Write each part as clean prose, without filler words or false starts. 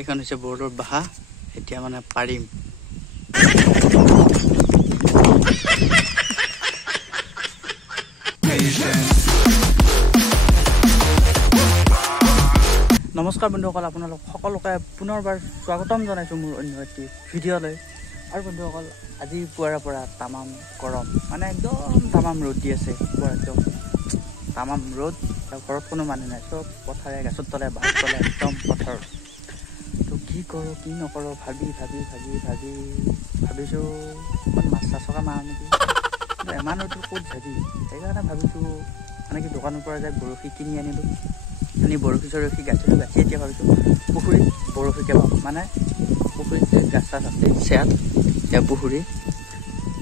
এইখন হৈছে বৰলৰ বাহা এতিয়া মানে পাৰিম নমস্কাৰ বন্ধুসকল আপোনালোক সকলোকে পুনৰবাৰ স্বাগতম জনাইছো মোৰ অন্য এটি ভিডিঅ'লৈ আৰু বন্ধুসকল আজি পুৱাৰ পৰা তামাম গৰম মানে একদম তামাম ৰ'দ দি আছে পুৱাৰ একদম তামাম ৰ'দ ঘৰত কোনো মানুহ নাই সব পথাৰে গাছৰ তলে বাঁহৰ তলে একদম পথাৰ তো কি কৰোঁ কি নকৰোঁ ভাবিছোঁ মাছ চাছকা মাৰ নেকি ইমানতো ক'ত যাবি সেইকাৰণে ভাবিছোঁ মানে কি দোকানৰ পৰা যাই বৰশী কিনি আনিলোঁ আনি বৰশী চৰশী গাঠি এতিয়া ভাবিছোঁ পুখুৰীত বৰশীকে পাম মানে পুখুৰীত যে গাছ চাছ আছে চেয়াত সেয়া পুখুৰী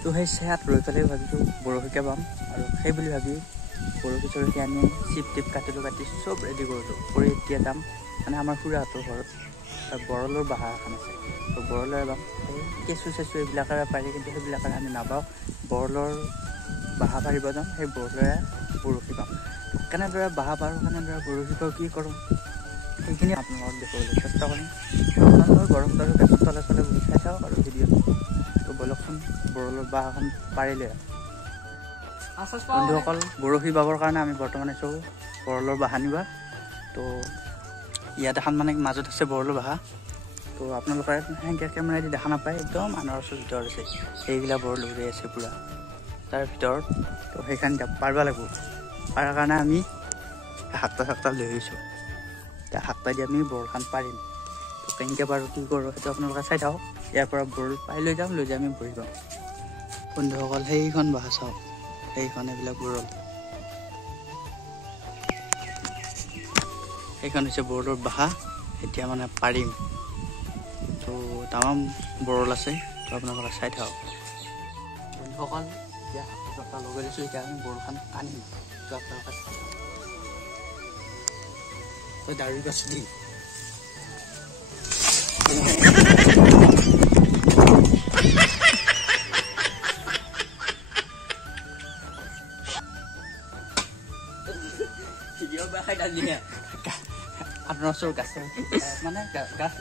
তো সেই চেয়াত ৰৈ পেলাই ভাবিছোঁ বৰশীকে পাম আৰু সেই বুলি ভাবি বৰশী চৰশী আনি চিপ টিপ কাটি চব ৰেডি কৰিলোঁ কৰি এতিয়া যাম মানে আমাৰ খুৰাহঁতৰ ঘৰত বৰলৰ বাহা এখন আছে তো বৰলৰ বাম সেই কেঁচু চেঁচু এইবিলাকেৰে পাৰি কিন্তু সেইবিলাকেৰে আমি নাপাওঁ বৰলৰ বাহা পাৰিব যাম সেই বৰলৰে বৰশী পাম কেনেদৰে বাহা পাৰোঁ কেনেদৰে বৰশী পাওঁ কি কৰোঁ সেইখিনি আপোনালোকক দেখুৱাবলৈ চেষ্টা কৰিম আপোনালোকৰ গৰম তলে গাছৰ তলে চলে বুলি চাই চাওক আৰু ভিডিঅ'টো তো বলকচোন বৰলৰ বাহাখন পাৰিলে বন্ধুসকল বৰশী বাবৰ কাৰণে আমি বৰ্তমান আছোঁ বৰলৰ বাহা নিবা তো ইয়াত এখন মানে মাজত আছে বৰলৰ বাহা তো আপোনালোকে সেনেকৈ কেমেৰাদি দেখা নাপায় একদম আনাৰসৰ ভিতৰত আছে সেইবিলাক বৰল উৰি আছে পূৰা তাৰ ভিতৰত তো সেইখন পাৰিব লাগিব পাৰাৰ কাৰণে আমি হাতটা চাকটা লৈ আহিছোঁ এতিয়া হাতটা দি আমি বৰলখন পাৰিম তো কেনেকৈ পাৰোঁ কি কৰোঁ সেইটো আপোনালোকে চাই থাকক ইয়াৰ পৰা বৰল পাই লৈ যাম লৈ যাই আমি বহি পাম বন্ধুসকল সেইখন বাহা চাওক সেইখন এইবিলাক বৰল সেইখন হৈছে বৰলৰ বাহা এতিয়া মানে পাৰিম তো তামাম বৰল আছে তো আপোনালোকে চাই থাকক বন্ধুসকল এতিয়া হাতটা লগাই দিছোঁ এতিয়া আমি বৰলখন আনিম তো আপোনালোকে তই দাড়ি গাছ দি আনাৰসৰ গাছে মানে গাছ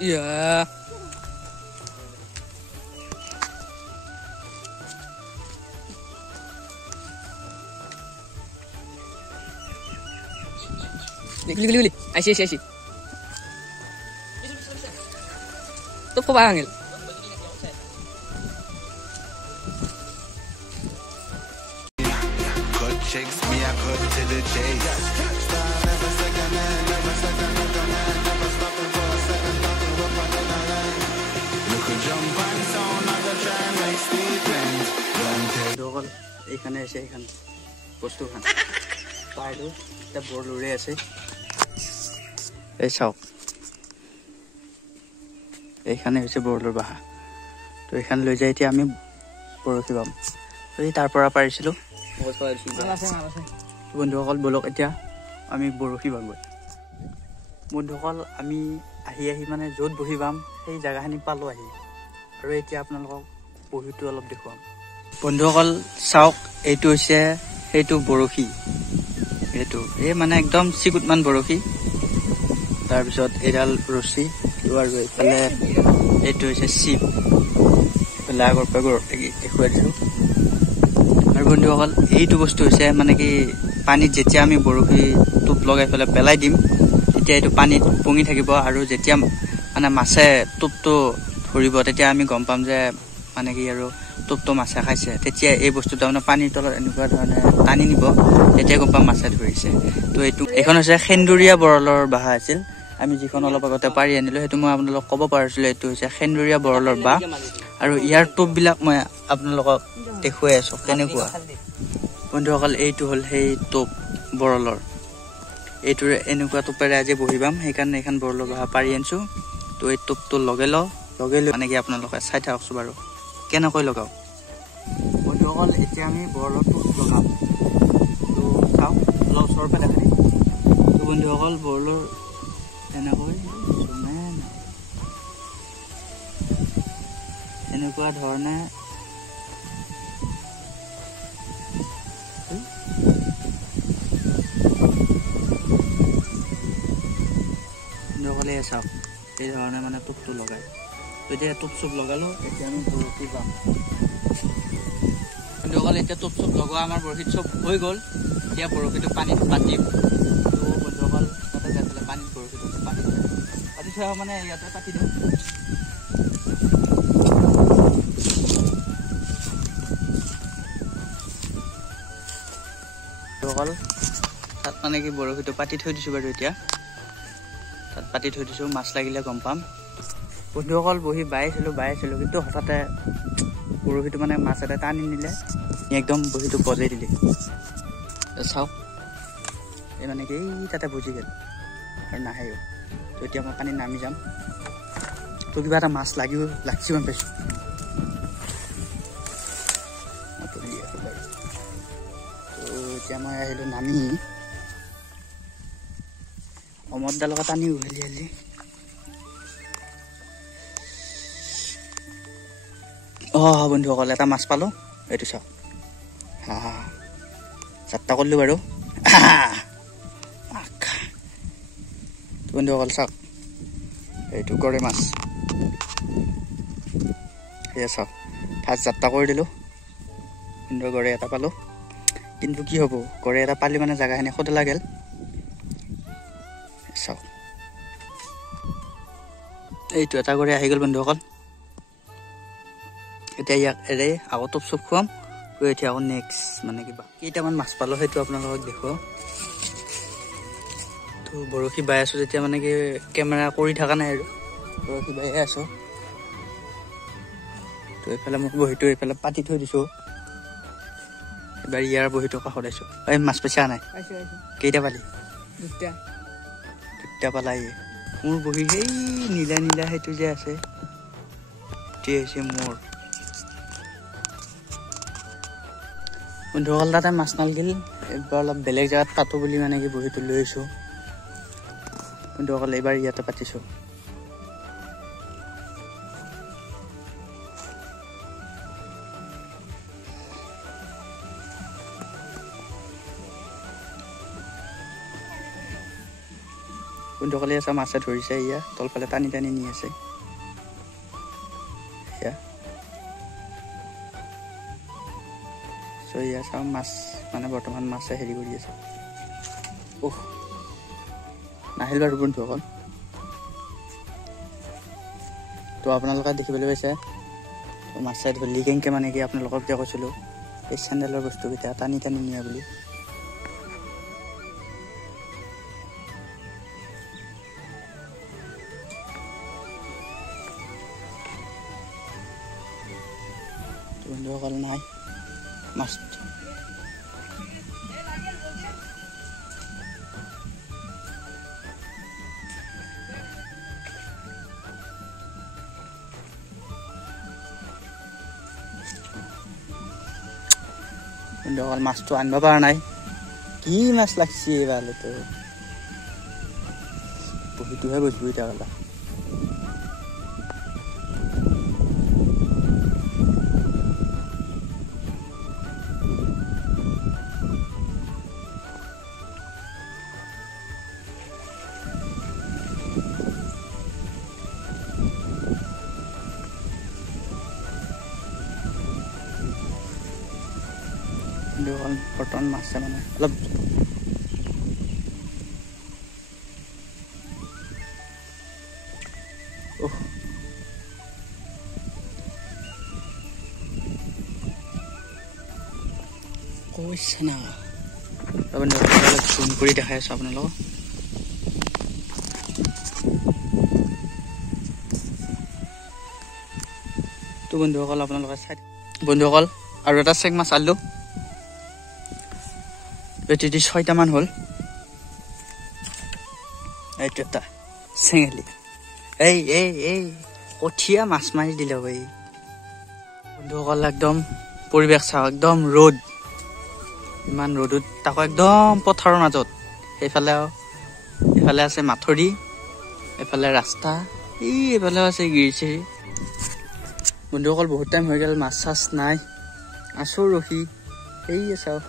Yeah. Gili. Asyik. Tuh kok bangil. Cut checks me, I cut to the chase. Never second man, never second man, never stopping for a second, talking up on the line. Look a jump and sound, I go try and make statements. দোকান এইখানে আছে এইখান বস্তুখান পাইলো এটা বৰল উৰি আছে এই চাওক এইখানে হৈছে বৰলৰ বাহা তো এইখান লৈ যাই এতিয়া আমি বৰশী পাম তো এই তাৰ পৰা পাৰিছিলোঁ বন্ধুসকল বলক এতিয়া আমি বৰশী বামগৈ বন্ধুসকল আমি আহি মানে য'ত বহি পাম সেই জেগাখিনি পালোঁ আহি আৰু এতিয়া আপোনালোকক বহীটো অলপ দেখুৱাম বন্ধুসকল চাওক এইটো হৈছে সেইটো বৰশী এইটো এই মানে একদম চিকুটমান বৰশী তাৰপিছত এডাল ৰছী আৰু এইফালে এইটো হৈছে চিপ এইফালে আগৰ পৰা দেখুৱাই দিছোঁ আৰু বন্ধুসকল এইটো বস্তু হৈছে মানে কি পানীত যেতিয়া আমি বৰশী টোপ লগাই পেলাই দিম তেতিয়া এইটো পানীত পঙি থাকিব আৰু যেতিয়া মানে মাছে টোপটো ধৰিব তেতিয়া আমি গম পাম যে মানে কি আৰু টোপটো মাছে খাইছে তেতিয়া এই বস্তুটো মানে পানীৰ তলত এনেকুৱা ধৰণে টানি নিব তেতিয়া গম পাম মাছে ধৰিছে তো এইখন হৈছে সেন্দুৰীয়া বৰলৰ বাহা আছিল আমি যিখন অলপ আগতে পাৰি আনিলোঁ সেইটো মই আপোনালোকক ক'ব পাৰিছিলোঁ এইটো হৈছে সেন্দুৰীয়া বৰলৰ বাহ আৰু ইয়াৰ টোপবিলাক মই আপোনালোকক দেখুৱাই আছোঁ কেনেকুৱা বন্ধুসকল এইটো হ'ল সেই টোপ বৰলৰ এইটোৰে এনেকুৱা টোপেৰে আজি বহি পাম সেইকাৰণে এইখন বৰলৰ বাহা পাৰি আনিছোঁ তো এই টোপটো লগাই লৈ মানে কি আপোনালোকে চাই থাককচোন বাৰু কেনেকৈ লগাওঁ বন্ধুসকল এতিয়া আমি বৰলৰ টোপ লগাম তো চাওক অলপ ওচৰৰ পৰা দেখাই তো বন্ধুসকল বৰলৰ এনেকৈ এনেকুৱা ধৰণে বন্ধুসকলে চাওক এই ধৰণে মানে টোপটো লগায় এতিয়া টোপ চুপ লগালো এতিয়া আমি বৰশী পাম বন্ধুসকলে এতিয়া টোপ চুপ লগোৱা আমাৰ বৰশীত চব হৈ গ'ল এতিয়া বৰশীটো পানীত পাতিম বন্ধুসকল তাতে যাই পেলাই পানীত বৰশীটো পাতি থোৱা মানে ইয়াতে পাতি দিওঁ বন্ধুসকল তাত মানে কি বৰশীটো পাতি থৈ দিছোঁ বাৰু এতিয়া তাত পাতি থৈ দিছোঁ মাছ লাগিলে গম পাম বন্ধুসকল বহি বাইছিলোঁ কিন্তু হঠাতে বৰশীটো মানে মাছ এটা টানি নিলে একদম বৰশীটো বজাই দিলে চাওক এই মানে কি তাতে বুজি গ'ল আৰু নাহেও তো এতিয়া মই পানীত নামি যাম তো কিবা এটা মাছ লাগছি গম পাইছোঁ তো এতিয়া মই আহিলোঁ নামি অমৰডালৰ লগত টানি উঘালি আলি বন্ধুসকল এটা মাছ পালোঁ এইটো চাওক যাত্ৰা কৰিলোঁ বাৰু বন্ধুসকল চাওক এইটো গৰৈ মাছ সেয়া চাওক ফাৰ্ষ্ট যাত্ৰা কৰি দিলোঁ কিন্তু গৰৈ এটা পালোঁ কিন্তু কি হ'ব গৰৈ এটা পালি মানে জেগাখিনি সদা লাগিল চাওক এইটো এটা গৰৈ আহি গ'ল বন্ধুসকল এতিয়া ইয়াক এৰে আকৌ টোপ চুপ খুৱাম এতিয়া আকৌ নেক্সট মানে কিবা কেইটামান মাছ পালোঁ সেইটো আপোনালোকক দেখুৱাওঁ তো বৰশী বাই আছোঁ যেতিয়া মানে কি কেমেৰা কৰি থকা নাই আৰু বৰশী বাইয়ে আছোঁ তো এইফালে মোক বহীটো এইফালে পাতি থৈ দিছোঁ এবাৰ ইয়াৰ বহীটো কাষত আছোঁ এই মাছ পাইছা নাই কেইটা পালি দুটা পালা মোৰ বহী সেই নীলা নীলা সেইটো যে আছে সেইটোৱে হৈছে মোৰ বন্ধুসকল তাতে মাছ নালাগিল এইবাৰ অলপ বেলেগ জেগাত পাতোঁ বুলি মানে কি বহীটো লৈ আহিছোঁ বন্ধুসকল এইবাৰ ইয়াতে পাতিছোঁ বন্ধুসকলে আছে মাছে ধৰিছে ইয়া তলফালে টানি টানি নি আছে এয়া চ' ইয়া চাওঁ মাছ মানে বৰ্তমান মাছে হেৰি কৰি আছে নাহিল বাৰু বন্ধুসকল তো আপোনালোকে দেখিবলৈ পাইছে মাছে ধৰি কেনেকৈ মানে কি আপোনালোকক যে কৈছিলোঁ এই চেণ্ডেলৰ বস্তুকেইটা টানি টানি নিয়া বুলি বন্ধুসকল নাই মাছ বন্ধুসকল মাছটো আনিব পৰা নাই কি মাছ লাগছি এইবাৰতো বহীটোহে বুজিব এতিয়া ক'লা বৰ্তমান মাছে মানে অলপ কৈছে না অলপ জুম কৰি দেখাই আছোঁ আপোনালোকক তো বন্ধুসকল আপোনালোকে চাই বন্ধুসকল আৰু এটা চেক মাছ আনিলোঁ এটি 6টামান হ'ল এইটো এটা চেঙেলি এই এই এই কঠীয়া মাছ মাৰি দিলে এই বন্ধুসকল একদম পৰিৱেশ চাওক একদম ৰ'দ ইমান ৰ'দত তাকো একদম পথাৰৰ মাজত এইফালে আছে মাথৰি এইফালে ৰাস্তা এইফালেও আছে গিৰিচিৰি বন্ধুসকল বহুত টাইম হৈ গ'ল মাছ চাছ নাই আছোঁ ৰখি এই চাওঁ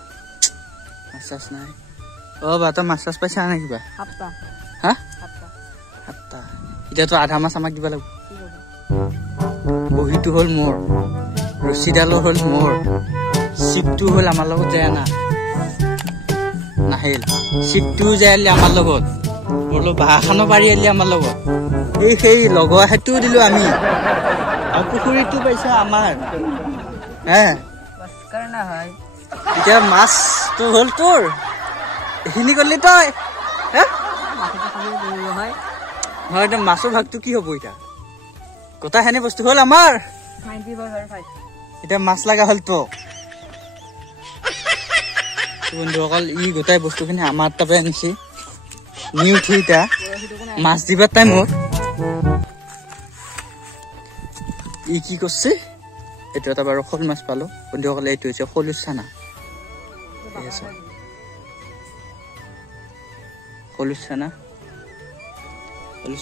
মাছ চাছ নাই তই মাছ চাছ পাইছা নে কিবা হা 7টা এতিয়াতো আধা মাছ আমাক দিব লাগিব বহীটো হ'ল মোৰ ৰছীডালো হ'ল মোৰ চিপটো হ'ল আমাৰ লগত যায় না নাহিল চিপটোও যায় আমাৰ লগত বোলো বাঁহখানো পাৰি আহিলে আমাৰ লগত সেই লগৰ সেইটোও দিলোঁ আমি আৰু পুখুৰীটো পাইছা আমাৰ হে এতিয়া মাছটো হ'ল তোৰ এইখিনি কৰিলি তই হয় এতিয়া মাছৰ ভাগটো কি হ'ব এতিয়া গোটাইখিনি বস্তু হ'ল আমাৰ এতিয়া মাছ লগা হ'ল তো বন্ধুসকল ই গোটাই বস্তুখিনি আমাৰ তাৰপৰা আনিছে নি উঠি এতিয়া মাছ দিবাৰ টাইমত ই কি কৰিছে এইটো এটা বাৰু শ'ল মাছ পালোঁ বন্ধুসকলে এইটো হৈছে শলুচ চানা শলুচ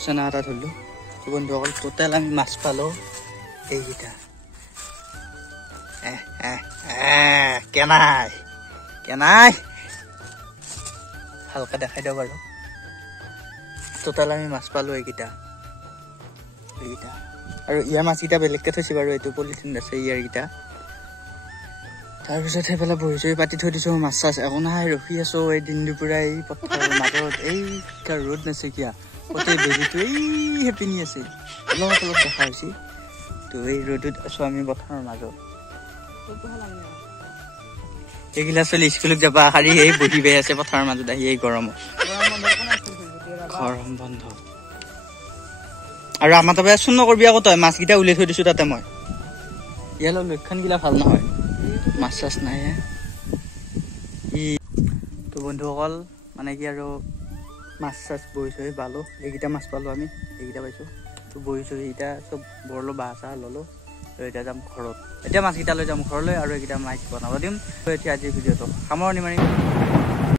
চানা এটা ধৰিলোঁ বন্ধুসকল টোটেল আমি মাছ পালোঁ এইকেইটা কেনাই ভালকৈ দেখাই দিওঁ বাৰু টোটেল আমি মাছ পালোঁ এইকেইটা আৰু ইয়াৰ মাছকেইটা বেলেগকৈ থৈছে বাৰু এইটো পলিথিন আছে ইয়াৰকেইটা তাৰপিছত সেইফালে বহি চহি পাতি থৈ দিছোঁ মাছ চাছ একো নাই ৰখি আছোঁ এই দিন দুপৰীয়া এই পথাৰৰ মাজত এই ৰ'দ নাচিকিয়া গোটেই বেজীটো এই হেপিনি আছে অলপ দেখা হৈছে তো এই ৰ'দত আছোঁ আমি পথাৰৰ মাজত এইগিলা চলি স্কুলত যাবা শাৰী সেই বহি বেই আছে পথাৰৰ মাজত আহি এই গৰমত গৰম বন্ধ আৰু আমাৰ তাৰপৰা চূণ নকৰিবি আকৌ তই মাছকেইটা উলিয়াই থৈ দিছোঁ তাতে মই ইয়ালৈ লক্ষণগিলা ভাল নহয় মাছ চাছ নাই তো বন্ধুসকল মানে কি আৰু মাছ চাছ বহি চহি পালোঁ এইকেইটা মাছ পালোঁ আমি এইকেইটা পাইছোঁ তো বহি চহি এইকেইটা চব বৰলোঁ বাঁহ চাহ ল'লোঁ এতিয়া যাম ঘৰত এতিয়া মাছকেইটা লৈ যাম ঘৰলৈ আৰু এইকেইটা মাছ বনাব দিম এতিয়া আজিৰ ভিডিঅ'টো সামৰণি মাৰিম